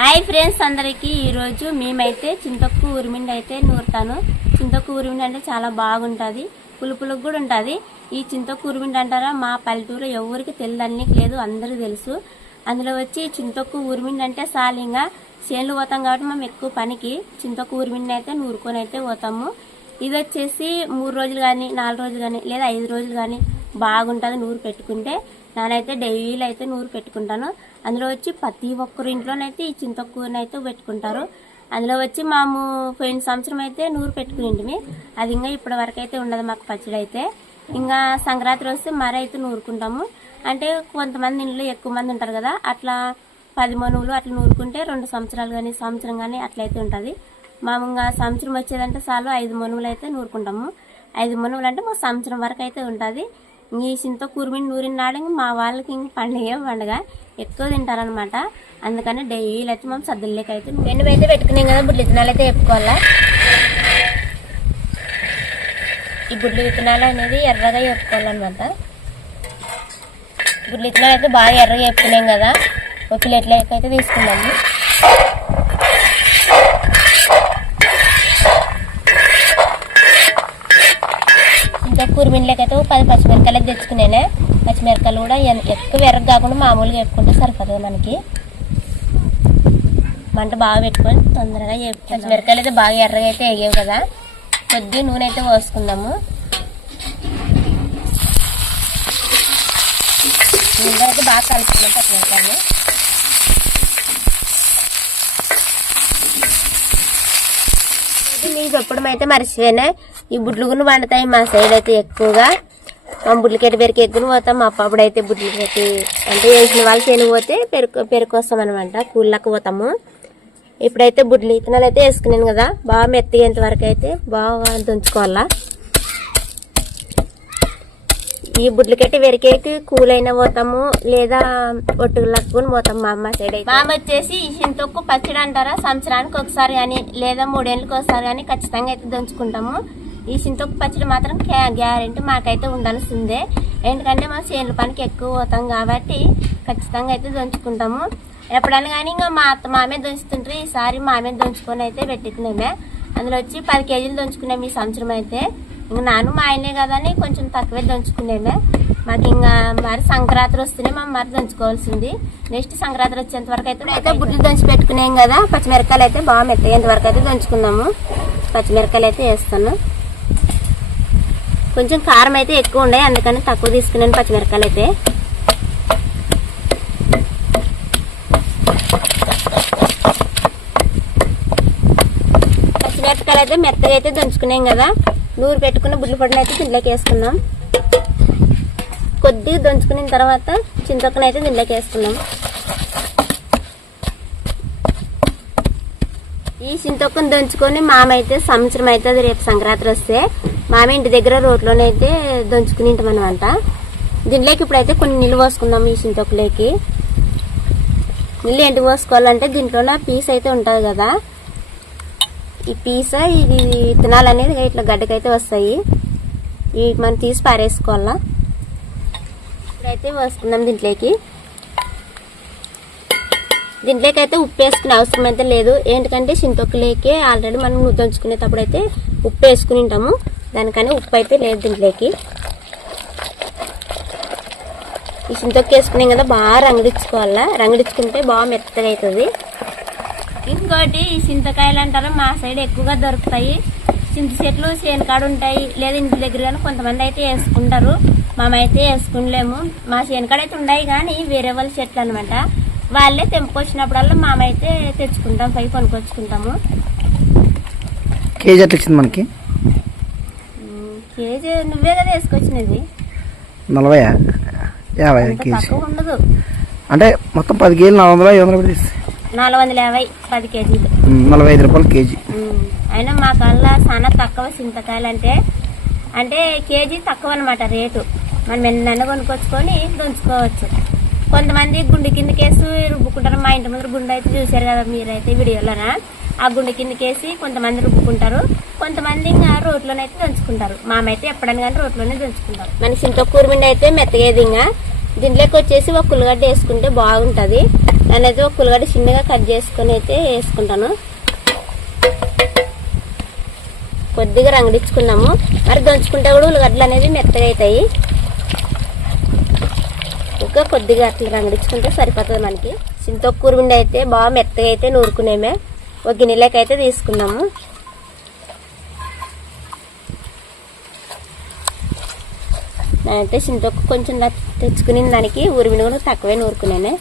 Hi friends అందరికీ. ఈరోజు మేమైతే చింతొక్కు ఉరిమిండి అయితే నూరుతాను. చింతొక్కు ఉరిమిండి అంటే చాలా బాగుంటుంది. పులుపులకు కూడా ఉంటుంది. ఈ చింతొక్కు ఉరిమిండి అంటారా? మా పల్లెటూరు ఎవరికి తెలియదని లేదు అందరూ తెలుసు. అందులో వచ్చి చింతొక్కు ఉరిమిండి అంటే సాలింగా చేనులు పోతాం కాబట్టి మేము ఎక్కువ పనికి చింతొక్కు ఉరిమిండి అయితే నూరుకొని అయితే పోతాము. ఇది వచ్చేసి మూడు రోజులు కానీ నాలుగు రోజులు కానీ లేదా ఐదు రోజులు కానీ బాగుంటుంది నూరు పెట్టుకుంటే. నానైతే డైలీ అయితే నూరు పెట్టుకుంటాను. అందులో వచ్చి ప్రతి ఒక్కరి ఇంట్లోనైతే ఈ చింతకూరని అయితే పెట్టుకుంటారు. అందులో వచ్చి మాము పోయిన సంవత్సరం అయితే నూరు పెట్టుకునింటిమి. అది ఇంకా ఇప్పటి వరకు అయితే ఉండదు మాకు పచ్చడి అయితే ఇంకా సంక్రాంతి వస్తే మరైతే అయితే నూరుకుంటాము. అంటే కొంతమంది ఇంట్లో ఎక్కువ మంది ఉంటారు కదా అట్లా పది మనువులు అట్లా నూరుకుంటే రెండు సంవత్సరాలు కానీ సంవత్సరం కానీ అట్లయితే ఉంటుంది. మామూలుగా సంవత్సరం వచ్చేదంటే చాలు ఐదు మనువులు అయితే నూరుకుంటాము. ఐదు మనువులు అంటే మాకు సంవత్సరం వరకు అయితే ఉంటుంది. ఈ చింత కూర్మిని నూరిన నాడు ఇంక మా వాళ్ళకి ఇంక పండుగే పండుగ. ఎక్కువ తింటారనమాట అందుకని డైలీ అయితే మేము సద్దుల్లోకి అయితే వెన్ను అయితే పెట్టుకున్నాం కదా బుడ్లు విత్తనాలు అయితే వేపుకోవాలా ఈ బుడ్లు విత్తనాలు అనేది ఎర్రగా వేపుకోవాలన్నమాట బుడ్లు విత్తనాలు అయితే బాగా ఎర్రగా వేపుకున్నాం కదా ఒక ప్లేట్లోకి అయితే తీసుకున్నాము ఇంకా అయితే పది పచ్చిమిరకాయలు అయితే పచ్చిమిరకాయలు కూడా ఎక్కువ ఎర్ర కాకుండా మామూలుగా వేపుకుంటే సరిపోతుంది మనకి. మంట బాగా పెట్టుకొని తొందరగా పచ్చిమిరకాయలు అయితే బాగా ఎర్రగా అయితే వేయవు కదా. కొద్దిగా నూనె అయితే పోసుకుందాము. నూనె అయితే బాగా కలుపుకున్నాం పచ్చిమిరకాయలు ఇది మీకు చెప్పడం అయితే మర్చిపోయినా. ఈ బుడ్లుగును వండుతాయి మా సైడ్ అయితే ఎక్కువగా. మా బుడ్లకెట్టి పెరికి ఎగ్గును పోతాం మా అప్పుడు అయితే బుడ్లకెట్టి అంటే వేసిన వాళ్ళు చేనుకు పోతే పెరుకు పెరుకొస్తాం అనమాట కూళ్ళకు పోతాము. ఇప్పుడైతే బుడ్లు ఇత్తనాలు అయితే వేసుకున్నాను కదా బాగా మెత్తగేంత వరకు అయితే బాగా దుంచుకోవాలా. ఈ బుడ్లు కట్టి వెరికేకి కూలైన పోతాము లేదా ఒట్టుకులక్కుని పోతాం మా అమ్మ సైడ్ అయితే. వచ్చేసి ఈ చింతొక్కు పచ్చడి అంటారా? సంవత్సరానికి ఒకసారి కానీ లేదా మూడేళ్ళకి ఒకసారి కానీ ఖచ్చితంగా అయితే దంచుకుంటాము. ఈ చింతొక్కు పచ్చడి మాత్రం గ్యారెంటీ మాకైతే ఉండాల్సిందే. ఎందుకంటే మా చేనుల పనికి ఎక్కువ పోతాం కాబట్టి ఖచ్చితంగా అయితే దంచుకుంటాము. ఎప్పుడైనా కానీ ఇంకా మా అత్త మామే దంచుతుంటారు. ఈసారి మామే దంచుకొని అయితే పెట్టుకున్నామే అందులో వచ్చి పది కేజీలు దంచుకున్నాము ఈ సంవత్సరం అయితే. ఇంక నాను మా ఆయనే కదా అని కొంచెం తక్కువే దంచుకునేమే. మాకు ఇంకా మరి సంక్రాంతి వస్తేనే మనం మరి దంచుకోవాల్సింది. నెక్స్ట్ సంక్రాంతి వచ్చేంత వరకు అయితే అయితే బుడ్లు దంచి పెట్టుకునేం కదా పచ్చిమిరకాయలు అయితే బాగా మెత్తగేంత వరకు అయితే దంచుకుందాము. పచ్చిమిరకాయలు అయితే వేస్తాను. కొంచెం కారం అయితే ఎక్కువ ఉండే అందుకని తక్కువ తీసుకున్నాను పచ్చిమిరకాయలు అయితే. పచ్చిమిరపకాయలు అయితే మెత్తగా అయితే దంచుకున్నాం కదా. నూరు పెట్టుకున్న బుడ్లు పొడిని అయితే దీంట్లోకి వేసుకున్నాం. కొద్దిగా దంచుకున్న తర్వాత చింతొక్కను అయితే దీంట్లోకి వేసుకున్నాం. ఈ చింతొక్కను దంచుకొని మామ అయితే సంవత్సరం అవుతుంది రేపు సంక్రాంతి వస్తే. మామ ఇంటి దగ్గర రోడ్లోనైతే దంచుకుని ఉంటామన్నమాట దీంట్లోకి ఇప్పుడైతే కొన్ని నీళ్ళు పోసుకుందాం ఈ చింతొక్కలోకి నీళ్ళు ఎంటి పోసుకోవాలంటే దీంట్లోనే పీస్ అయితే ఉంటుంది కదా. ఈ పీస ఇది విత్తనాలు అనేది ఇట్లా గడ్డకైతే వస్తాయి. ఇవి మనం తీసి పారేసుకోవాలా? ఇప్పుడైతే వస్తున్నాం దీంట్లోకి. దీంట్లోకి అయితే ఉప్పు వేసుకునే అవసరం అయితే లేదు. ఏంటంటే చింతొక్కలేకే ఆల్రెడీ మనం దంచుకునేటప్పుడు అయితే ఉప్పు వేసుకుని ఉంటాము. దానికని ఉప్పు అయితే లేదు దీంట్లోకి. ఈ చింతొక్క వేసుకున్నాం కదా బాగా రంగుడిచ్చుకోవాలా రంగుడిచ్చుకుంటే బాగా మెత్తగా అవుతుంది. ఇంకోటి చింతకాయలు అంటారు మా సైడ్ ఎక్కువగా దొరుకుతాయి. చింత చెట్లు చేనుకాడు ఉంటాయి. లేదా ఇంటి దగ్గర కానీ కొంతమంది అయితే వేసుకుంటారు. మేమైతే వేసుకునలేము. మా చేనుకాడ అయితే ఉన్నాయి కానీ వేరే వాళ్ళ చెట్లు అనమాట వాళ్ళే తెంపుకొచ్చినప్పుడల్లా మామైతే తెచ్చుకుంటాం పై కొనుక్కొచ్చుకుంటాము. కేజీ వచ్చింది మనకి? కేజీ నువ్వే కదా వేసుకొచ్చినది. నలభై యాభై కేజీ. ఉండదు. అంటే మొత్తం పది కేజీలు నాలుగు వందల ఐదు వందలు నాలుగు వందల యాభై పది కేజీలు. నలభై ఐదు రూపాయలు కేజీ. అయినా చాలా తక్కువ చింతకాయలు అంటే అంటే కేజీ తక్కువ అనమాట రేటు. మనం ఎన్నైనా కొనుక్కొచ్చుకొని దంచుకోవచ్చు. కొంతమంది గుండె కిందకేసి రుబ్బుకుంటారు. మా ఇంటి ముందర గుండె అయితే చూశారు కదా మీరైతే వీడియోలోనా? ఆ గుండె కిందకేసి కొంతమంది రుబ్బుకుంటారు. కొంతమంది ఇంకా రోట్లోనైతే దంచుకుంటారు. మామైతే ఎప్పుడైనా కానీ రోట్లోనే దంచుకుంటారు. మన చింత కూరమిండి అయితే మెత్తగేది ఇంకా దీంట్లోకి వచ్చేసి ఒక ఉల్లిగడ్డ వేసుకుంటే బాగుంటుంది. నేనైతే ఒక ఉల్లిగడ్డ చిన్నగా కట్ చేసుకొని అయితే వేసుకుంటాను. కొద్దిగా రంగడించుకున్నాము మరి దంచుకుంటే కూడా ఉల్లిగడ్డలు అనేది మెత్తగా అవుతాయి. ఇంకా కొద్దిగా అట్లా రంగడించుకుంటే సరిపోతుంది మనకి. చింతొక్కూరు పిండి అయితే బాగా మెత్తగా అయితే నూరుకునేమే. ఒక గిన్నెలోకి అయితే తీసుకున్నాము. నేనైతే చింతొక్కు కొంచెం తెచ్చుకునే దానికి ఊరిమిని కూడా తక్కువే నూరుకునేనే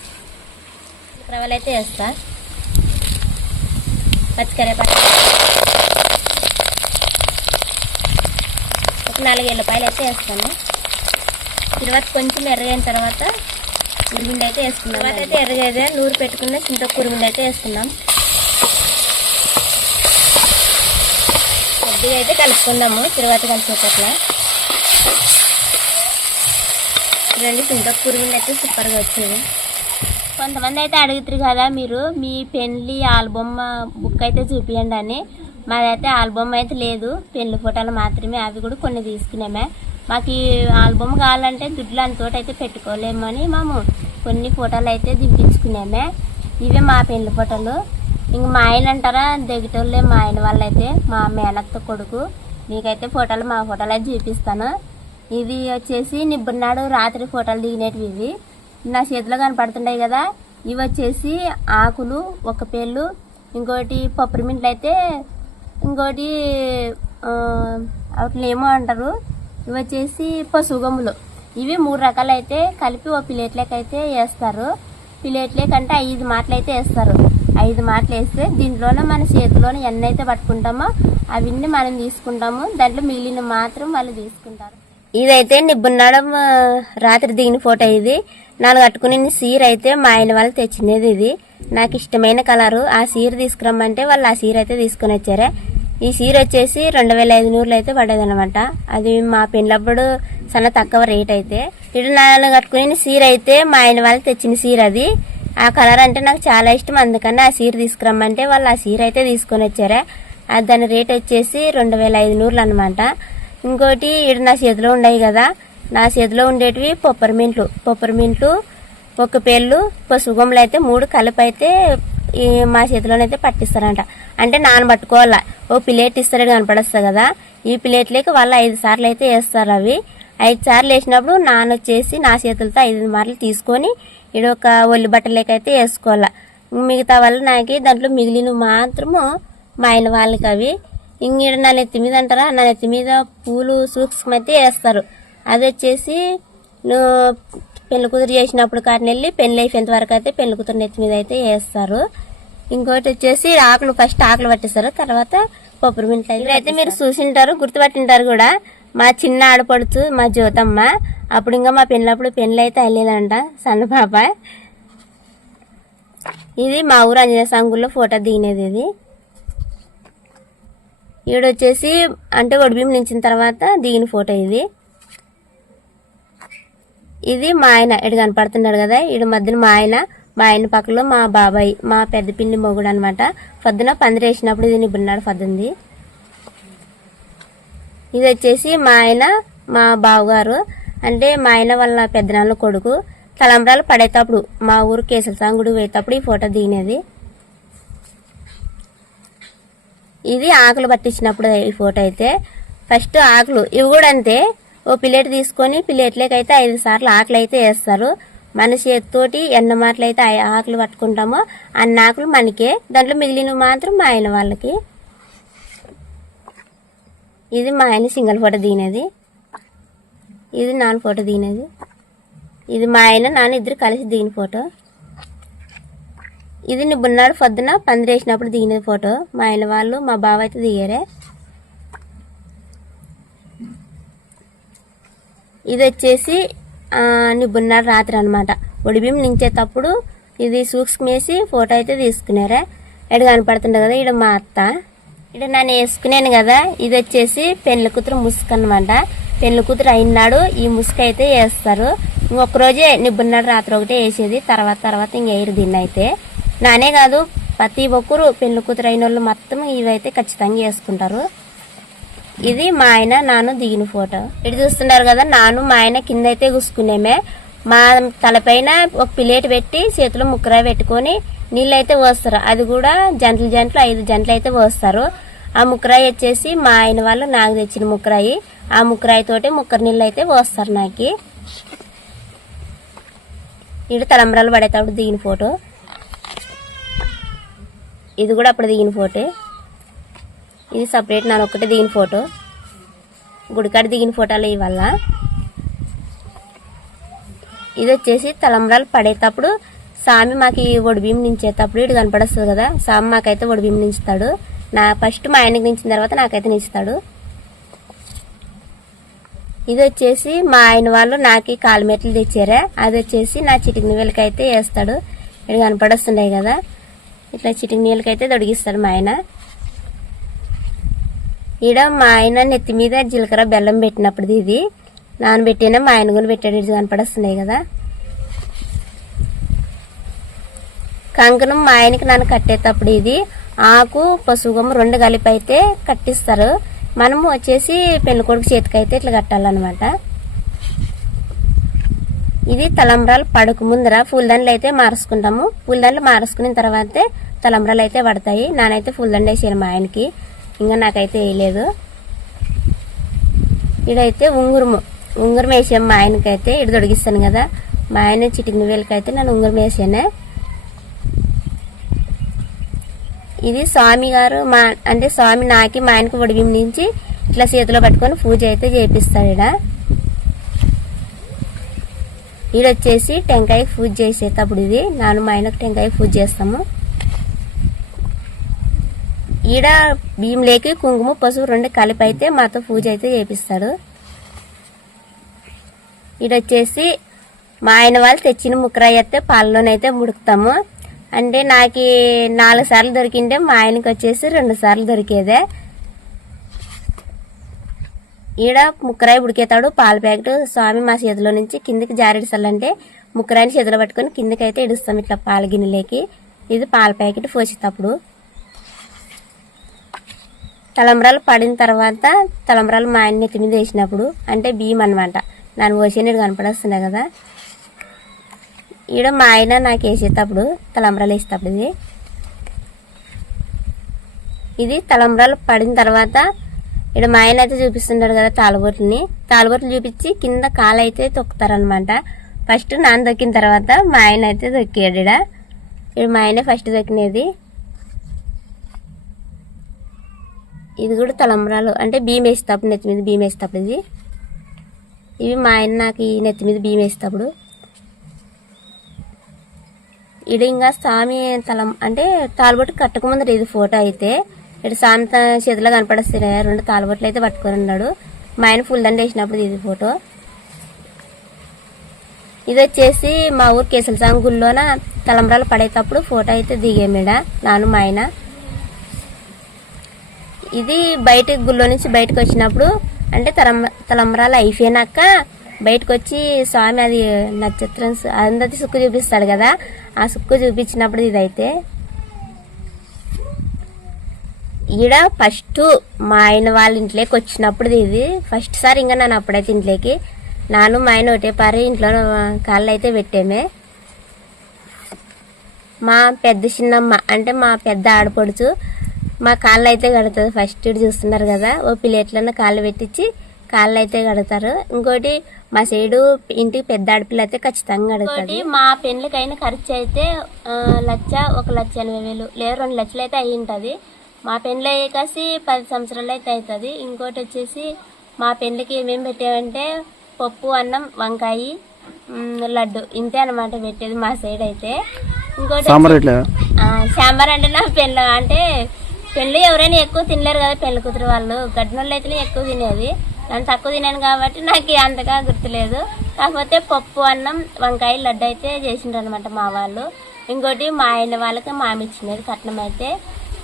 రవ్వలు అయితే వేస్తా పచ్చికరేపాకు ఒక నాలుగు ఎల్లిపాయలు అయితే వేస్తాను. తర్వాత కొంచెం ఎర్రగైన తర్వాత ఉరిమిండి అయితే వేసుకున్నాం తర్వాత అయితే ఎర్రగైతే నూరు పెట్టుకున్న చింతొక్కు ఉరిమిండి అయితే వేసుకున్నాం కొద్దిగా అయితే కలుపుకుందాము తర్వాత కలిసేటట్లా రెండు చింతొక్కు పురుగులు అయితే సూపర్గా వచ్చింది కొంతమంది అయితే అడుగుతారు కదా మీరు మీ పెళ్ళి ఆల్బమ్ బుక్ అయితే చూపించండి అని. మాదైతే ఆల్బమ్ అయితే లేదు. పెళ్ళి ఫోటోలు మాత్రమే అవి కూడా కొన్ని తీసుకున్నామే మాకు ఈ ఆల్బమ్ కావాలంటే దుడ్లు అంతోటి అయితే పెట్టుకోలేమని మేము కొన్ని ఫోటోలు అయితే దింపించుకున్నామే ఇవే మా పెళ్ళి ఫోటోలు. ఇంక మా ఆయన అంటారా దగ్గటోళ్ళే మా ఆయన వాళ్ళైతే మా మేనత్త కొడుకు. మీకైతే ఫోటోలు మా ఫోటోలు అయితే చూపిస్తాను. ఇది వచ్చేసి నిబ్బున్నాడు రాత్రి ఫోటోలు దిగినవి ఇవి. నా చేతిలో కనపడుతున్నాయి కదా. ఇవి వచ్చేసి ఆకులు ఒక పేళ్ళు ఇంకోటి పప్పురమింట్లు అయితే ఇంకోటి ఆ, వాటిని ఏమో అంటారు. ఇవి వచ్చేసి పశుగమ్ములు ఇవి మూడు రకాలు అయితే కలిపి ఒక ప్లేట్లోకి అయితే వేస్తారు. ప్లేట్లోకి అంటే ఐదు మాటలు అయితే వేస్తారు. ఐదు మాటలు వేస్తే దీంట్లోనే మన చేతిలోనే ఎన్నైతే పట్టుకుంటామో అవన్నీ మనం తీసుకుంటాము. దాంట్లో మిగిలిన మాత్రం వాళ్ళు తీసుకుంటారు. ఇదైతే నిబ్బున్నాడం రాత్రి దిగిన ఫోటో ఇది. నాలుగు కట్టుకుని సీర అయితే మా ఆయన వాళ్ళు తెచ్చినది ఇది. నాకు ఇష్టమైన కలరు. ఆ సీర తీసుకురమ్మంటే వాళ్ళు ఆ సీర అయితే తీసుకొని వచ్చారే. ఈ సీర వచ్చేసి రెండు వేల ఐదు నూరులు అయితే పడేదన్నమాట అది మా పెళ్ళప్పుడు చాలా తక్కువ రేట్ అయితే. ఇటు నాలుగు కట్టుకుని సీర అయితే మా ఆయన వాళ్ళు తెచ్చిన సీర అది. ఆ కలర్ అంటే నాకు చాలా ఇష్టం. అందుకని ఆ సీర తీసుకురమ్మంటే వాళ్ళు ఆ సీర అయితే తీసుకొని వచ్చారే. అది దాని రేట్ వచ్చేసి రెండు వేల ఐదు నూరులు అనమాట ఇంకోటి ఇక్కడ నా చేతిలో ఉన్నాయి కదా. నా చేతిలో ఉండేటివి పొప్పరమింట్లు పొప్పరమింట్లు ఒక పేర్లు పసుగొమ్మలు అయితే మూడు కలిపి అయితే ఈ మా చేతిలోనైతే పట్టిస్తారంట. అంటే నానబట్టుకోవాలా ఓ ప్లేట్ ఇస్తాడు కనపడస్తుంది కదా. ఈ ప్లేట్లోకి వాళ్ళు ఐదు సార్లు అయితే వేస్తారు అవి. ఐదు సార్లు వేసినప్పుడు నాన్న వచ్చేసి నా చేతులతో ఐదు మార్లు తీసుకొని ఇక్కడ ఒక ఒల్లి బట్టలేకైతే అయితే వేసుకోవాలా. మిగతా వాళ్ళు నాకు దాంట్లో మిగిలిన మాత్రము మా ఆయన వాళ్ళకి అవి. ఇంక నా నెత్తి మీద అంటారా? నా నెత్తి మీద పూలు సూక్ష్మ అయితే వేస్తారు. అది వచ్చేసి నువ్వు పెళ్ళి కూతురు చేసినప్పుడు కాటిని వెళ్ళి పెళ్ళి అయిపోయేంత వరకు అయితే పెళ్ళి కూతురు నెత్తి మీద అయితే వేస్తారు. ఇంకోటి వచ్చేసి ఆకులు ఫస్ట్ ఆకులు పట్టిస్తారు. తర్వాత పప్పురు మింట్లు అయితే మీరు చూసింటారు గుర్తుపట్టింటారు కూడా. మా చిన్న ఆడపడుచు మా జ్యోతమ్మ అప్పుడు ఇంకా మా పెళ్ళప్పుడు పెళ్ళి అయితే అయ్యలేదంట సన్న పాప. ఇది మా ఊరు అంజనేయ సంగుల్లో ఫోటో దిగినది ఇది. ఈడొచ్చేసి అంటే ఒడిబిం నించిన తర్వాత దిగిన ఫోటో ఇది. ఇది మా ఆయన ఇడు కనపడుతున్నాడు కదా ఇటు మధ్యన మా ఆయన మా ఆయన పక్కలో మా బాబాయ్ మా పెద్ద పిండి మొగుడు అనమాట పొద్దున పందిరేసినప్పుడు ఇది నిబ్బున్నాడు పొద్దుంది. ఇది వచ్చేసి మా ఆయన మా బావగారు అంటే మా ఆయన వాళ్ళ పెద్దనాన్న కొడుకు. తలంబ్రాలు పడేటప్పుడు మా ఊరు కేసుల సాంగుడు పోయేటప్పుడు ఈ ఫోటో దిగినది. ఇది ఆకులు పట్టించినప్పుడు ఈ ఫోటో అయితే. ఫస్ట్ ఆకులు ఇవి కూడా అంతే. ఓ ప్లేట్ తీసుకొని ప్లేట్లోకి అయితే ఐదు సార్లు ఆకులు అయితే వేస్తారు. మన చేతితోటి ఎన్న మాటలు అయితే ఆకులు పట్టుకుంటామో అన్ని ఆకులు మనకే. దాంట్లో మిగిలినవి మాత్రం మా ఆయన వాళ్ళకి. ఇది మా ఆయన సింగిల్ ఫోటో దిగినది. ఇది నాన్న ఫోటో దిగినది. ఇది మా ఆయన నాన్న ఇద్దరు కలిసి దిగిన ఫోటో. ఇది నిబ్బున్నాడు పొద్దున పందిరేసినప్పుడు దిగినది ఫోటో. మా ఆయన వాళ్ళు మా బావ అయితే దిగారే. ఇది వచ్చేసి నిబ్బున్నాడు రాత్రి అనమాట ఒడిబిం నించేటప్పుడు ఇది సూక్ష్మేసి ఫోటో అయితే తీసుకున్నారా. ఇక్కడ కనపడుతుండే కదా ఇక్కడ మా అత్త. ఇక్కడ నన్ను వేసుకున్నాను కదా ఇది వచ్చేసి పెళ్ళి కూతురు ముసుగు అనమాట పెళ్ళి కూతురు అయినాడు ఈ ముసుగు అయితే వేస్తారు. ఇంకొక రోజే నిబ్బున్నాడు రాత్రి ఒకటే వేసేది తర్వాత తర్వాత ఇంక వేయరు దీన్ని అయితే నానే కాదు ప్రతి ఒక్కరు పెళ్ళి కూతురు అయిన వాళ్ళు మొత్తం ఇవైతే ఖచ్చితంగా వేసుకుంటారు ఇది మా ఆయన నాను దిగిన ఫోటో. ఇటు చూస్తున్నారు కదా నాను మా ఆయన కింద అయితే కూసుకునేమే. మా తలపైన ఒక ప్లేట్ పెట్టి చేతిలో ముక్కరాయి పెట్టుకొని నీళ్ళు అయితే పోస్తారు. అది కూడా జంటలు జంటలు ఐదు జంటలు అయితే పోస్తారు. ఆ ముక్కరాయి వచ్చేసి మా ఆయన వాళ్ళు నాకు తెచ్చిన ముక్కరాయి. ఆ ముక్కరాయి తోటి ముక్కరు నీళ్ళు అయితే పోస్తారు నాకు. ఇటు తలంబరాలు పడేటప్పుడు దిగిన ఫోటో. ఇది కూడా అప్పుడు దిగిన ఫోటో. ఇది సపరేట్ నాన్న ఒక్కటే దిగిన ఫోటో. గుడికాడ దిగిన ఫోటోలు ఇవల్ల ఇది వచ్చేసి తలంబ్రాలు పడేటప్పుడు సామి మాకు ఈ ఒడిబియ్యం నించేటప్పుడు ఇటు కనపడస్తుంది కదా సామి మాకైతే ఒడిబియ్యం నించుతాడు. నా ఫస్ట్ మా ఆయనకి నించిన తర్వాత నాకైతే నించుతాడు. ఇది వచ్చేసి మా ఆయన వాళ్ళు నాకు కాలు మెట్లు తెచ్చారా అది వచ్చేసి నా చిటికిన వీళ్ళకైతే వేస్తాడు. ఇటు కనపడస్తున్నాయి కదా. ఇట్లా చిటికి నీళ్ళకైతే తొడిగిస్తాడు మా ఆయన. ఈడ మా ఆయన నెత్తి మీద జీలకర్ర బెల్లం పెట్టినప్పుడు ఇది. నానబెట్టినా మా ఆయన కూడా పెట్టాడు ఇది కనపడస్తున్నాయి కదా. కంకణం మా ఆయనకి నన్ను కట్టేటప్పుడు ఇది ఆకు పసుపు రెండు కలిపి అయితే కట్టిస్తారు. మనము వచ్చేసి పెళ్ళికొడుకు చేతికి అయితే ఇట్లా కట్టాలన్నమాట. ఇది తలంబ్రాలు పడక ముందర పూలదండలు అయితే మారుసుకుంటాము. పూలదండలు మారుసుకున్న తర్వాతే తలంబ్రాలు అయితే పడతాయి. నానైతే పూలదండ వేసాను మా ఆయనకి. ఇంకా నాకైతే వేయలేదు. ఇదైతే ఉంగురము. ఉంగరం వేసాము మా ఆయనకైతే. ఇటు తొడిగిస్తాను కదా. మా ఆయన చిటికిన వేలకైతే నేను ఉంగరం వేసాను. ఇది స్వామి గారు మా అంటే స్వామి నాకి మా ఆయనకు ఒడిబిం నుంచి ఇట్లా చేతిలో పట్టుకొని పూజ అయితే చేపిస్తాడు ఈడ. ఈడొచ్చేసి టెంకాయ పూజ చేసేటప్పుడు ఇది. నాను మా ఆయనకు టెంకాయ పూజ చేస్తాము. ఈడ బియ్యంలోకి కుంకుమ పసుపు రెండు కలిపి అయితే మాతో పూజ అయితే చేపిస్తాడు. ఈడొచ్చేసి మా ఆయన వాళ్ళు తెచ్చిన ముక్కరాయి అయితే పాలలోనైతే ముడుకుతాము. అంటే నాకు నాలుగు సార్లు దొరికింటే మా ఆయనకి వచ్చేసి రెండు సార్లు దొరికేదే. ఈడ ముక్కరాయి ఉడికేతాడు పాల ప్యాకెట్ స్వామి మా చేతిలో నుంచి కిందికి జారిడిసాలంటే ముక్కరాయిని చేతిలో పట్టుకొని కిందికి అయితే ఇడుస్తాం ఇట్లా పాల గిన్నెలోకి. ఇది పాల ప్యాకెట్ పోసేటప్పుడు. తలంబరాలు పడిన తర్వాత తలంబరాలు మా ఆయన నెత్తి మీద వేసినప్పుడు అంటే బియ్యం అనమాట నన్ను పోసేనట్టు కనపడేస్తున్నా కదా. ఈడ మా ఆయన నాకు వేసేటప్పుడు తలంబరాలు వేసేటప్పుడు ఇది. ఇది తలంబరాలు పడిన తర్వాత ఇక్కడ మా ఆయన అయితే చూపిస్తున్నాడు కదా తాళబొట్లని తాళబొట్లు చూపించి కింద కాలు అయితే తొక్కుతారనమాట ఫస్ట్ నాన్న దొక్కిన తర్వాత మా ఆయన అయితే దొక్కాడు ఈడ. ఇక్కడ మా ఆయనే ఫస్ట్ దొక్కినది ఇది కూడా తలంబరాలు. అంటే భీమ వేసేటప్పుడు నెత్తి మీద భీమ వేసేటప్పుడు ఇది. ఇవి మా ఆయన నాకు ఈ నెత్తి మీద భీమ వేసేటప్పుడు. ఇది ఇంకా స్వామి తలం అంటే తాలుబొట్టు కట్టకముందు ఇది ఫోటో అయితే. ఇటు స్వామి చేతిలో కనపడేస్తే రెండు తాలుబొట్లు అయితే పట్టుకొని ఉన్నాడు. మా ఆయన ఫుల్ దండ వేసినప్పుడు ఇది ఫోటో. ఇది వచ్చేసి మా ఊరు కేసుల సాంగ్ గుళ్ళోన తలంబరాలు పడేటప్పుడు ఫోటో అయితే దిగేమిడ నాను మా ఆయన. ఇది బయట గుళ్ళో నుంచి బయటకు వచ్చినప్పుడు అంటే తలం తలంబరాలు అయిపోయినాక బయటకు వచ్చి స్వామి అది నక్షత్రం అందరి సుక్కు చూపిస్తాడు కదా. ఆ సుక్కు చూపించినప్పుడు ఇదైతే. ఈడ ఫస్ట్ మా ఆయన వాళ్ళ ఇంట్లోకి వచ్చినప్పుడు ఇది. ఫస్ట్ సారి ఇంకా నన్ను అప్పుడైతే ఇంట్లోకి. నాను మా ఆయన ఒకటే పారి ఇంట్లో కాళ్ళు అయితే పెట్టామే. మా పెద్ద చిన్నమ్మ అంటే మా పెద్ద ఆడపడుచు మా కాళ్ళు అయితే కడుతుంది. ఫస్ట్ ఇటు చూస్తున్నారు కదా ఓ ప్లేట్లన్న కాళ్ళు పెట్టించి కాళ్ళు అయితే కడతారు. ఇంకోటి మా సైడు ఇంటికి పెద్ద ఆడపిల్ల అయితే ఖచ్చితంగా కడుగుతుంది మా పెళ్ళికైన ఖర్చు అయితే లచ్చ ఒక లక్ష ఎనభై వేలు లేదా రెండు లక్షలు అయితే అయ్యి ఉంటుంది మా పెళ్ళి కాసి పది సంవత్సరాలు అయితే అవుతుంది. ఇంకోటి వచ్చేసి మా పెళ్ళికి ఏమేమి పెట్టామంటే పప్పు అన్నం వంకాయ లడ్డు ఇంతే అనమాట పెట్టేది మా సైడ్ అయితే. ఇంకోటి సాంబార్ అంటే నా పెళ్ళి అంటే పెళ్ళి ఎవరైనా ఎక్కువ తినలేరు కదా పెళ్ళి కూతురు వాళ్ళు. గడ్డినోళ్ళు అయితేనే ఎక్కువ తినేది. నేను తక్కువ తినాను కాబట్టి నాకు అంతగా గుర్తులేదు. కాకపోతే పప్పు అన్నం వంకాయ లడ్డు అయితే చేసిండ్రు అనమాట మా వాళ్ళు. ఇంకోటి మా ఆయన వాళ్ళకి మామి ఇచ్చినది కట్నం అయితే.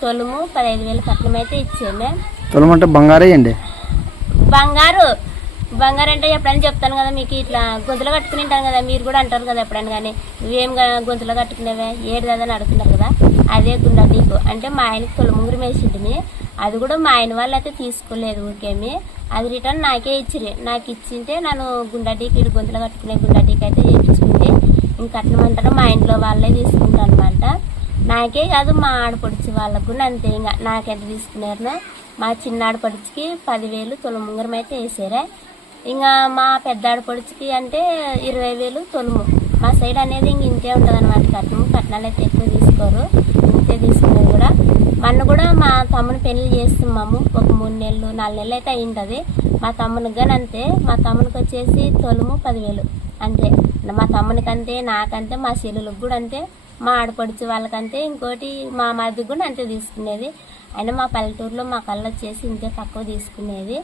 తొలుము పదహైదు వేలు కట్నం అయితే ఇచ్చేమే తొలమంటే బంగారే అండి. బంగారు బంగారం అంటే ఎప్పుడైనా చెప్తాను కదా మీకు ఇట్లా గొంతులో కట్టుకుని ఉంటాను కదా మీరు కూడా అంటారు కదా ఎప్పుడైనా కానీ నువ్వేం గొంతులో కట్టుకునేవే ఏడు కదా అని అడుగుతున్నారు కదా అదే గుండా నీకు అంటే మా ఆయనకి తొలముంగురు వేసింటిమి అది కూడా మా ఆయన వాళ్ళు అయితే తీసుకోలేదు ఊరికేమి అది రిటర్న్ నాకే ఇచ్చిరి నాకు ఇచ్చింటే నేను గుండాటీకి ఇటు గొంతులో కట్టుకునే గుండాటీకి అయితే చేయించుకుంటే ఇంక కట్టమంటారు మా ఇంట్లో వాళ్ళే తీసుకుంటారు అనమాట నాకే కాదు మా ఆడపడుచు వాళ్ళకు కూడా అంతే. ఇంకా నాకెంత తీసుకున్నారనా మా చిన్న ఆడపడుచుకి పదివేలు తొలముంగరం అయితే వేసారా. ఇంకా మా పెద్ద ఆడపడుచుకి అంటే ఇరవై వేలు తొలుము. మా సైడ్ అనేది ఇంక ఇంతే ఉంటుంది అనమాట కట్నం కట్నాలు అయితే ఎక్కువ తీసుకోరు. ఇంతే తీసుకునేది కూడా. మొన్న కూడా మా తమ్ముని పెళ్ళి చేస్తున్నాము. ఒక మూడు నెలలు నాలుగు నెలలు అయితే అయింటుంది మా తమ్మునికి కానీ అంతే. మా తమ్మునికి వచ్చేసి తొలుము పదివేలు. అంతే. మా తమ్మునికి అంతే నాకంతే మా చెల్లెలకు కూడా అంతే. మా ఆడపడుచు వాళ్ళకంతే ఇంకోటి మా మరిది కూడా అంతే తీసుకునేది. అయినా మా పల్లెటూరులో మా కళ్ళు వచ్చేసి ఇంతే తక్కువ తీసుకునేది.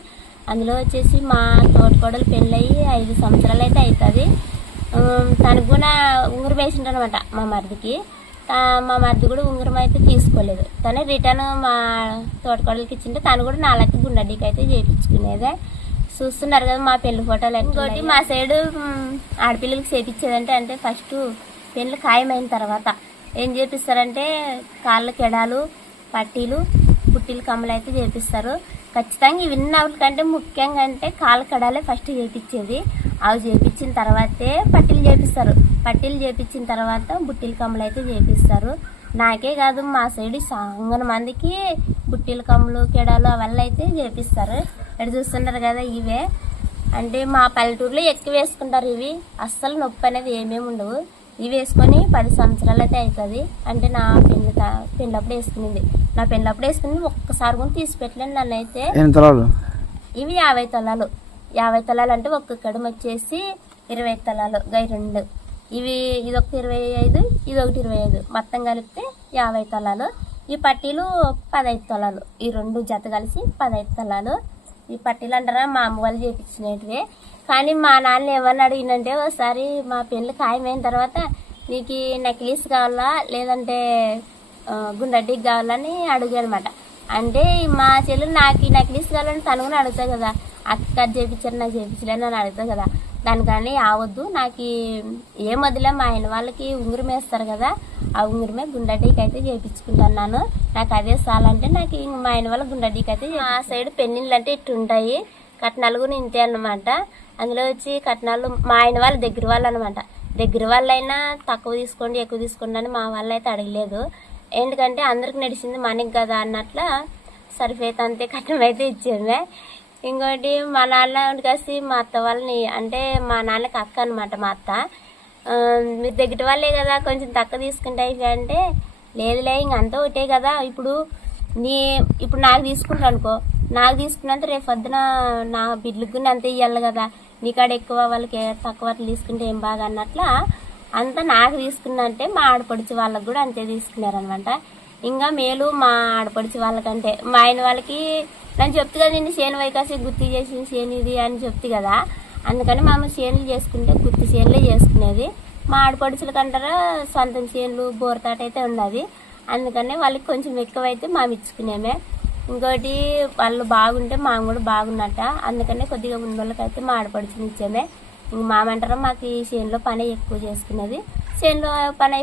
అందులో వచ్చేసి మా తోటకోడలు పెళ్ళయి ఐదు సంవత్సరాలు అయితే అవుతుంది తనకు కూడా ఉంగరం వేసిండనమాట మా మరిదికి. మా మరిది కూడా ఉంగరం అయితే తీసుకోలేదు. తనే రిటర్న్ మా తోటకోడలకి ఇచ్చింటే తను కూడా నాలుగు గుండెడ్డికి అయితే చేయించుకునేదే చూస్తున్నారు కదా మా పెళ్ళి ఫోటోలు ఇంకోటి మా సైడ్ ఆడపిల్లలకి చేపించేదంటే అంటే ఫస్ట్ పెళ్ళి ఖాయమైన తర్వాత ఏం చేపిస్తారంటే కాళ్ళ కెడాలు పట్టీలు పుట్టిలు కమ్మలు అయితే చేపిస్తారు. ఖచ్చితంగా ఇవన్నీ కంటే ముఖ్యంగా అంటే కాళ్ళ కడాలే ఫస్ట్ చేపించేది అవి చేపించిన తర్వాతే పట్టీలు చేపిస్తారు. పట్టీలు చేపించిన తర్వాత బుట్టిల కమ్మలు అయితే చేపిస్తారు. నాకే కాదు మా సైడ్ సాంగన మందికి బుట్టిల కమ్మలు కెడాలు అవన్నీ అయితే చేపిస్తారు. ఇక్కడ చూస్తున్నారు కదా ఇవే. అంటే మా పల్లెటూరులో ఎక్కువ వేసుకుంటారు ఇవి. అస్సలు నొప్పి అనేది ఏమేమి ఉండవు. ఇవి వేసుకొని పది సంవత్సరాలు అయితే అవుతుంది అంటే నా పెళ్ళి పెళ్ళప్పుడు వేసుకునింది. నా పెళ్ళప్పుడు వేసుకుని ఒక్కసారి కూడా తీసి పెట్టలేను నన్ను అయితే. ఇవి యాభై తలాలు. యాభై తలాలు అంటే ఒక్కొక్కడు వచ్చేసి ఇరవై తలాలు. గై రెండు. ఇవి ఇది ఒక ఇరవై ఐదు ఇది ఒకటి ఇరవై ఐదు. మొత్తం కలిపితే యాభై తలాలు. ఈ పట్టీలు పదహైదు తలాలు. ఈ రెండు జత కలిసి పదహైదు తలాలు. ఈ పట్టీలు అంటారా మా అమ్మ వాళ్ళు చేపించినటివే. కానీ మా నాన్న ఏమన్నా అడిగినంటే ఒకసారి మా పెళ్ళి ఖాయమైన తర్వాత నీకు నెక్లెస్ కావాలా? లేదంటే ఆ, గుండెడ్డికి కావాలని అడిగాను అనమాట అంటే మా చెల్లి నాకు ఈ నెక్లెస్ కావాలని తను కూడా అడుగుతాయి కదా. అక్క చేయించారు నాకు చేయించలేని అని అడుగుతాయి కదా. దానికని ఆవద్దు. నాకు ఏ ఏం మా ఆయన వాళ్ళకి ఉంగురం వేస్తారు కదా ఆ ఉంగురమే గుండెడ్డికి అయితే చేయించుకుంటున్నాను నాకు అదే చాలంటే నాకు మా ఆయన వాళ్ళ గుండెడ్డికి అయితే ఆ సైడ్ పెన్నిళ్ళు అంటే ఇట్టు ఉంటాయి. కట్నాలు కూడా ఇంతే అనమాట అందులో వచ్చి కట్నాలు మా ఆయన వాళ్ళ దగ్గర వాళ్ళు అనమాట దగ్గర వాళ్ళైనా తక్కువ తీసుకోండి ఎక్కువ తీసుకోండి అని మా వాళ్ళు అయితే అడగలేదు. ఎందుకంటే అందరికి నడిచింది మనకి కదా అన్నట్ల సరిపోయేది అంతే కట్నం అయితే ఇచ్చేమే. ఇంకోటి మా నాన్న కలిసి మా అత్త వాళ్ళని అంటే మా నాన్నకి అక్క అనమాట మా అత్త. మీరు దగ్గర వాళ్ళే కదా కొంచెం తక్కువ తీసుకుంటే అంటే లేదులే ఇంక అంతా ఒకటే కదా. ఇప్పుడు నీ ఇప్పుడు నాకు తీసుకుంటా అనుకో నాకు తీసుకున్నంత రేపు పొద్దున నా బిడ్లకు అంత అంతే ఇవ్వాలి కదా. నీకాడ ఎక్కువ వాళ్ళకి తక్కువ అట్లా తీసుకుంటే ఏం బాగా అన్నట్ల అంతా నాకు తీసుకున్నంటే మా ఆడపడిచి వాళ్ళకి కూడా అంతే తీసుకున్నారనమాట ఇంకా మేలు మా ఆడపడిచి వాళ్ళకంటే. మా ఆయన వాళ్ళకి నేను చెప్తు కదా నేను చేను వైకాసి గుర్తు చేసిన చేను ఇది అని చెప్తు కదా. అందుకని మేము చేనులు చేసుకుంటే గుర్తు చేనులే చేసుకునేది. మా ఆడపడుచుల కంటారా సొంతం చేనులు బోరతాట అయితే ఉండదు. అందుకనే వాళ్ళకి కొంచెం ఎక్కువైతే మేము ఇచ్చుకునేమే. ఇంకోటి వాళ్ళు బాగుంటే మా కూడా బాగున్నట్ట. అందుకనే కొద్దిగా ఉన్న వాళ్ళకైతే మా ఆడపడుచుని ఇచ్చామే. ఇంక మామంటారా మాకు ఈ చేనులో పని ఎక్కువ చేసుకునేది. చేనులో పని